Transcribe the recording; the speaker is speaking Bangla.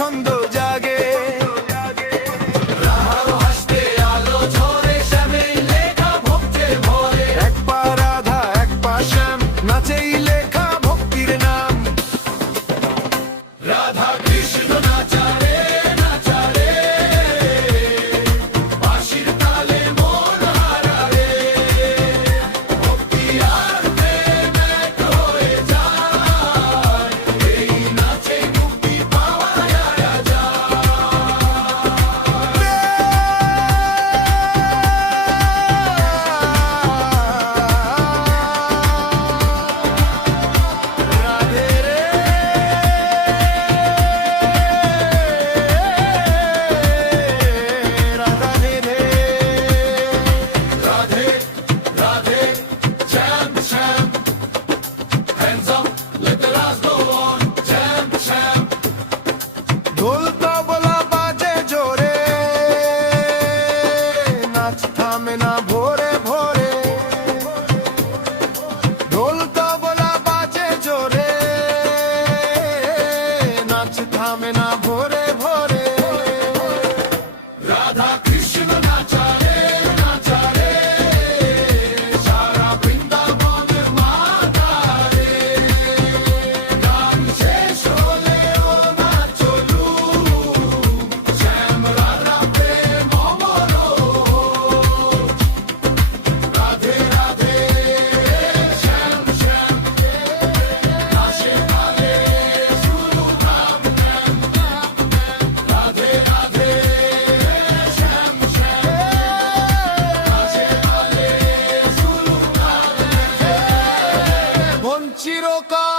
ছন্দ জাগে। এক পা রাধা এক পা শ্যাম, নাচেই লেখা ভক্তির নাম। রাধা কৃষ্ণ নাচারে নাচারে, বাঁশির তালে মন হারারে। ভক্তি আর প্রেম এক হয়ে যায়, এই নাচে মুক্তি পাওয়া যায়। রাধে রে রাধা রে রে, রাধে রাধে শ্যাম শ্যাম, hands up, let the dance go on, শ্যাম শ্যাম। ঢোল তবলা বাজে জোরে, নাচ থামে না ভোরে ভোরে। ঢোল তবলা বাজে জোরে, নাচ থামে না ভোরে ভোরে। রাধা কৃষ্ণ নাচারে নাচারে, সারা বৃন্দাবন মাতারে। গান শেষ হলেও নাচ চলু, শ্যাম রাধা প্রেম অমর। রাধে রাধে শ্যাম শ্যাম, নাচে গানে শুরু ধাম ধাম। রাধে রাধে শ্যাম শ্যাম, নাচে গানে শুরু ধাম ধাম। মন চিরকাল